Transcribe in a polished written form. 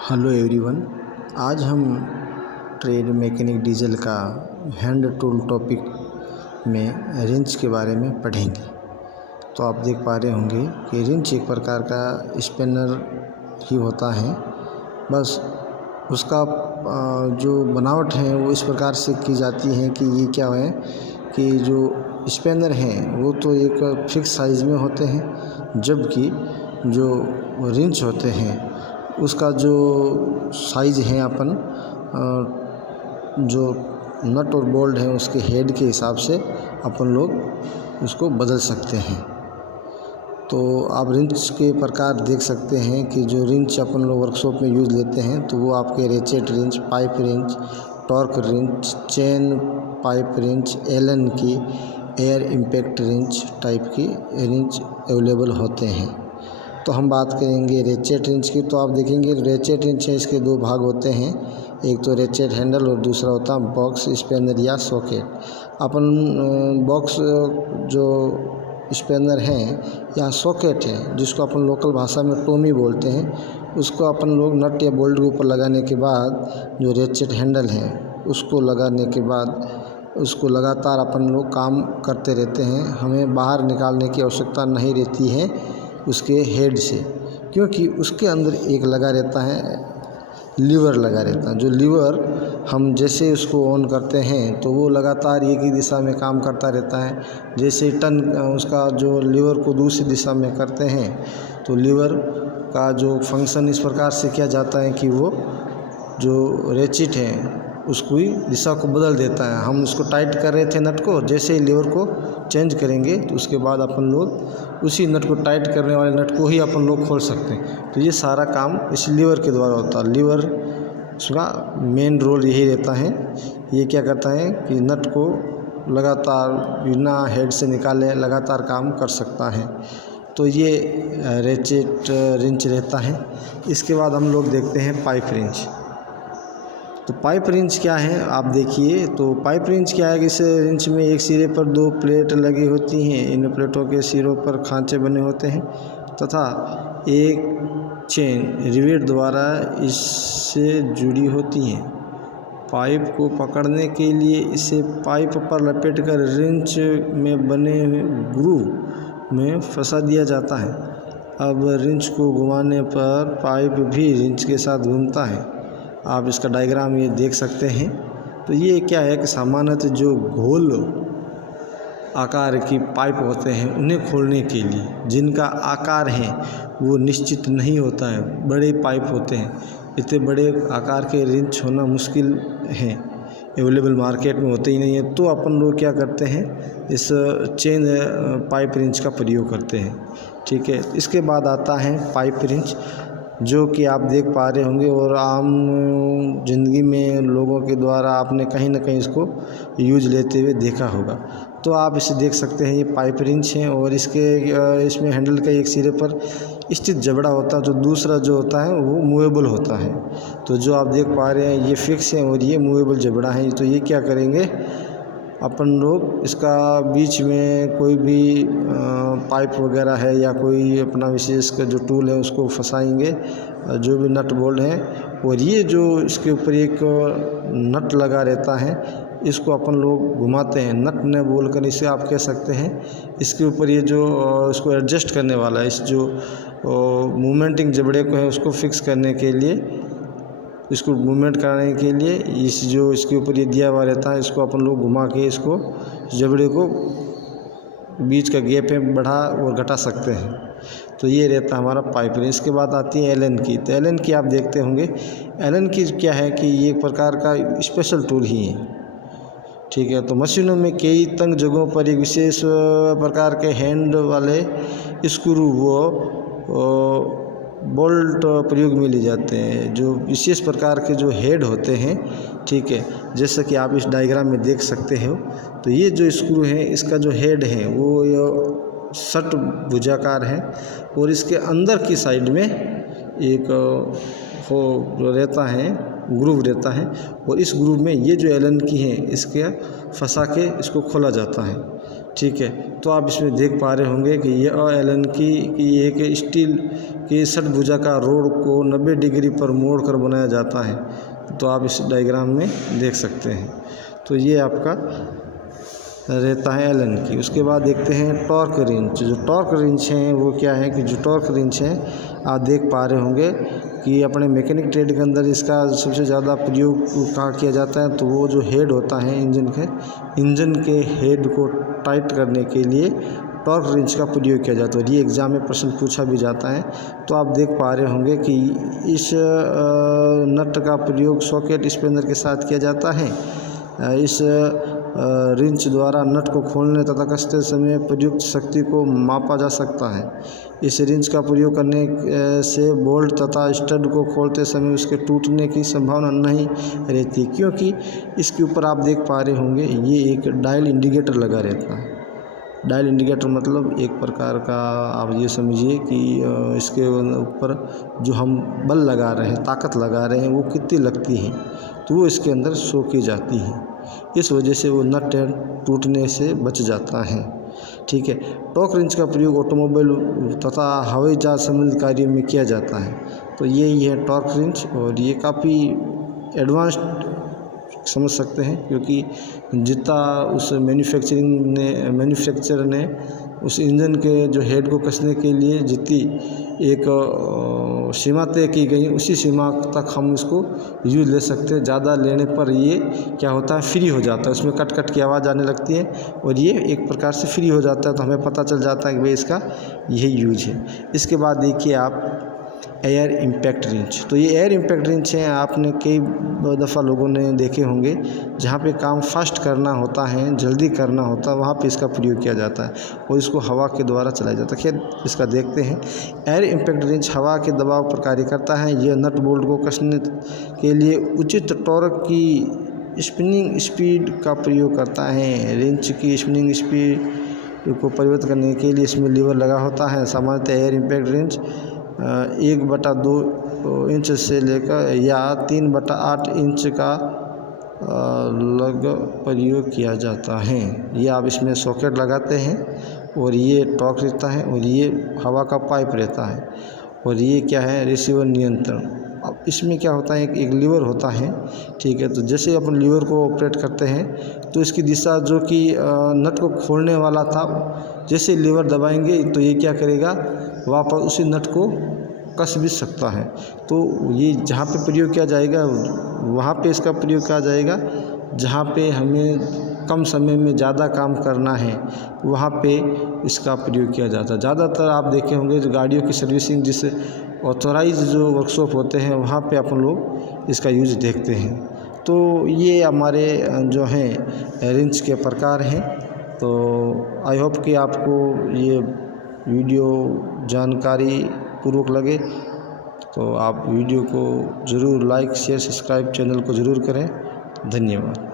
Hello everyone, आज हम trade mechanic diesel का हैंड टूल टॉपिक में रिंच के बारे में पढ़ेंगे। तो आप देख पा रहे होंगे कि रिंच एक प्रकार का स्पिनर ही होता है। बस उसका जो बनावट है वो इस प्रकार से की जाती है कि ये क्या है कि जो स्पिनर हैं वो तो एक फिक्स साइज़ में होते हैं, जबकि जो रिंच होते हैं उसका जो साइज़ है अपन जो नट और बोल्ट है उसके हेड के हिसाब से अपन लोग उसको बदल सकते हैं। तो आप रिंच के प्रकार देख सकते हैं कि जो रिंच अपन लोग वर्कशॉप में यूज़ लेते हैं तो वो आपके ratchet wrench, pipe wrench, torque wrench, chain pipe wrench, Allen key, air impact wrench type की रिंच अवेलेबल होते हैं। तो हम बात करेंगे रेचेट रिंच की। तो आप देखेंगे रेचेट रिंच है, इसके दो भाग होते हैं, एक तो रेचेट हैंडल और दूसरा होता है बॉक्स स्पैनर या सॉकेट। अपन बॉक्स जो स्पैनर हैं या सॉकेट है जिसको अपन लोकल भाषा में टोमी बोलते हैं, उसको अपन लोग नट या बोल्ट के ऊपर लगाने के बाद जो रेचेट हैंडल है उसको लगाने के बाद उसको लगातार अपन लोग काम करते रहते हैं। हमें बाहर निकालने की आवश्यकता नहीं रहती है उसके हेड से, क्योंकि उसके अंदर एक लगा रहता है, लीवर लगा रहता है। जो लीवर हम जैसे उसको ऑन करते हैं तो वो लगातार एक ही दिशा में काम करता रहता है। जैसे टर्न उसका जो लीवर को दूसरी दिशा में करते हैं तो लीवर का जो फंक्शन इस प्रकार से किया जाता है कि वो जो रेचिट है उसकी दिशा को बदल देता है। हम उसको टाइट कर रहे थे नट को, जैसे ही लीवर को चेंज करेंगे तो उसके बाद अपन लोग उसी नट को टाइट करने वाले नट को ही अपन लोग खोल सकते हैं। तो ये सारा काम इस लीवर के द्वारा होता है। लीवर उसका मेन रोल यही रहता है। ये क्या करता है कि नट को लगातार बिना हेड से निकाले लगातार काम कर सकता है। तो ये रेचेट रिंच रहता है। इसके बाद हम लोग देखते हैं पाइप रिंच। तो पाइप रिंच क्या है आप देखिए। तो पाइप रिंच क्या है कि इस रिंच में एक सिरे पर दो प्लेट लगी होती हैं। इन प्लेटों के सिरों पर खांचे बने होते हैं तथा एक चेन रिवेट द्वारा इससे जुड़ी होती हैं। पाइप को पकड़ने के लिए इसे पाइप पर लपेटकर रिंच में बने ग्रूव में फंसा दिया जाता है। अब रिंच को घुमाने पर पाइप भी रिंच के साथ घूमता है। आप इसका डायग्राम ये देख सकते हैं। तो ये क्या है कि सामान्यतः जो गोल आकार की पाइप होते हैं उन्हें खोलने के लिए जिनका आकार है वो निश्चित नहीं होता है, बड़े पाइप होते हैं, इतने बड़े आकार के रिंच होना मुश्किल है, अवेलेबल मार्केट में होते ही नहीं है। तो अपन लोग क्या करते हैं, इस चेन पाइप रिंच का प्रयोग करते हैं। ठीक है, इसके बाद आता है पाइप रिंच, जो कि आप देख पा रहे होंगे और आम जिंदगी में लोगों के द्वारा आपने कहीं ना कहीं इसको यूज लेते हुए देखा होगा। तो आप इसे देख सकते हैं, ये पाइप रिंच है और इसमें हैंडल का एक सिरे पर स्थित जबड़ा होता है, जो दूसरा जो होता है वो मूवेबल होता है। तो जो आप देख पा रहे हैं ये फिक्स है और ये मूवेबल जबड़ा है। तो ये क्या करेंगे अपन लोग, इसका बीच में कोई भी पाइप वगैरह है या कोई अपना विशेष का जो टूल है उसको फंसाएंगे, जो भी नट बोल्ट है। और ये जो इसके ऊपर एक नट लगा रहता है इसको अपन लोग घुमाते हैं। नट ने बोलकर इसे आप कह सकते हैं। इसके ऊपर ये जो इसको एडजस्ट करने वाला है, इस जो मूवमेंटिंग जबड़े को है उसको फिक्स करने के लिए, इसको मूवमेंट कराने के लिए इस जो इसके ऊपर ये दिया हुआ रहता है इसको अपन लोग घुमा के इसको जबड़े को बीच का गैप में बढ़ा और घटा सकते हैं। तो ये रहता है हमारा पाइप रिंच। इसके बाद आती है एलन की। तो एलन की आप देखते होंगे, एलन की क्या है कि ये एक प्रकार का स्पेशल टूल ही है। ठीक है, तो मशीनों में कई तंग जगहों पर एक विशेष प्रकार के हैंड वाले स्क्रू वो बोल्ट प्रयोग में लिए जाते हैं, जो विशेष प्रकार के जो हेड होते हैं। ठीक है, जैसा कि आप इस डायग्राम में देख सकते हो। तो ये जो स्क्रू है इसका जो हेड है वो षट भुजाकार है और इसके अंदर की साइड में एक हो रहता है, ग्रूव रहता है और इस ग्रूव में ये जो एलन की है इसके फंसा के इसको खोला जाता है। ठीक है। तो आप इसमें देख पा रहे होंगे कि यह एलन की एक स्टील की षटभुजाकार रोड को 90 डिग्री पर मोड़ कर बनाया जाता है। तो आप इस डायग्राम में देख सकते हैं। तो ये आपका रहता है एलन की। उसके बाद देखते हैं टॉर्क रिंच। जो टॉर्क रिंच हैं वो क्या है कि जो टॉर्क रिंच हैं आप देख पा रहे होंगे कि अपने मैकेनिक ट्रेड के अंदर इसका सबसे ज़्यादा प्रयोग कहाँ किया जाता है, तो वो जो हेड होता है इंजन के हेड को टाइट करने के लिए टॉर्क रिंच का प्रयोग किया जाता है। ये एग्ज़ाम में प्रश्न पूछा भी जाता है। तो आप देख पा रहे होंगे कि इस नट का प्रयोग सॉकेट स्पैनर के साथ किया जाता है। इस रिंच द्वारा नट को खोलने तथा कसते समय प्रयुक्त शक्ति को मापा जा सकता है। इस रिंच का प्रयोग करने से बोल्ट तथा स्टड को खोलते समय उसके टूटने की संभावना नहीं रहती, क्योंकि इसके ऊपर आप देख पा रहे होंगे ये एक डायल इंडिकेटर लगा रहता है। डायल इंडिकेटर मतलब एक प्रकार का आप ये समझिए कि इसके ऊपर जो हम बल लगा रहे हैं, ताकत लगा रहे हैं, वो कितनी लगती है तो वो इसके अंदर शो की जाती है। इस वजह से वो नट टूटने से बच जाता है। ठीक है। टॉर्क रिंच का प्रयोग ऑटोमोबाइल तथा हवाई जहाज संबंधित कार्यों में किया जाता है। तो यही है टॉर्क रिंच, और ये काफ़ी एडवांस्ड समझ सकते हैं, क्योंकि जितना उस मैन्युफैक्चरर ने उस इंजन के जो हेड को कसने के लिए जितनी एक सीमा तय की गई, उसी सीमा तक हम इसको यूज ले सकते हैं। ज़्यादा लेने पर ये क्या होता है, फ्री हो जाता है, उसमें कट कट की आवाज़ आने लगती है और ये एक प्रकार से फ्री हो जाता है। तो हमें पता चल जाता है कि भाई इसका यही यूज है। इसके बाद देखिए आप एयर इम्पैक्ट रिंच। तो ये एयर इम्पैक्ट रिंच है, आपने कई दफ़ा लोगों ने देखे होंगे जहाँ पे काम फास्ट करना होता है, जल्दी करना होता है, वहाँ पे इसका प्रयोग किया जाता है और इसको हवा के द्वारा चलाया जाता है। खैर इसका देखते हैं। एयर इम्पैक्ट रिंच हवा के दबाव पर कार्य करता है। यह नट बोल्ट को कसने के लिए उचित टॉर्क की स्पिनिंग स्पीड का प्रयोग करता है। रिंच की स्पिनिंग स्पीड को परिवर्तित करने के लिए इसमें लीवर लगा होता है। सामान्यतः एयर इम्पैक्ट रिंच 1/2 इंच से लेकर या 3/8 इंच का लगभग प्रयोग किया जाता है। ये आप इसमें सॉकेट लगाते हैं और ये टॉर्क रहता है और ये हवा का पाइप रहता है और ये क्या है, रिसीवर नियंत्रण। अब इसमें क्या होता है, एक लीवर होता है। ठीक है। तो जैसे अपन लीवर को ऑपरेट करते हैं तो इसकी दिशा जो कि नट को खोलने वाला था, जैसे लीवर दबाएंगे तो ये क्या करेगा, वापस उसी नट को कस भी सकता है। तो ये जहाँ पे प्रयोग किया जाएगा वहाँ पे इसका प्रयोग किया जाएगा। जहाँ पे हमें कम समय में ज़्यादा काम करना है वहाँ पे इसका प्रयोग किया जाता है। ज़्यादातर आप देखे होंगे जो गाड़ियों की सर्विसिंग जिस ऑथोराइज जो वर्कशॉप होते हैं वहाँ पे अपन लोग इसका यूज देखते हैं। तो ये हमारे जो हैं रिंच के प्रकार हैं। तो आई होप कि आपको ये वीडियो जानकारी पूर्वक लगे, तो आप वीडियो को ज़रूर लाइक शेयर सब्सक्राइब चैनल को ज़रूर करें। धन्यवाद।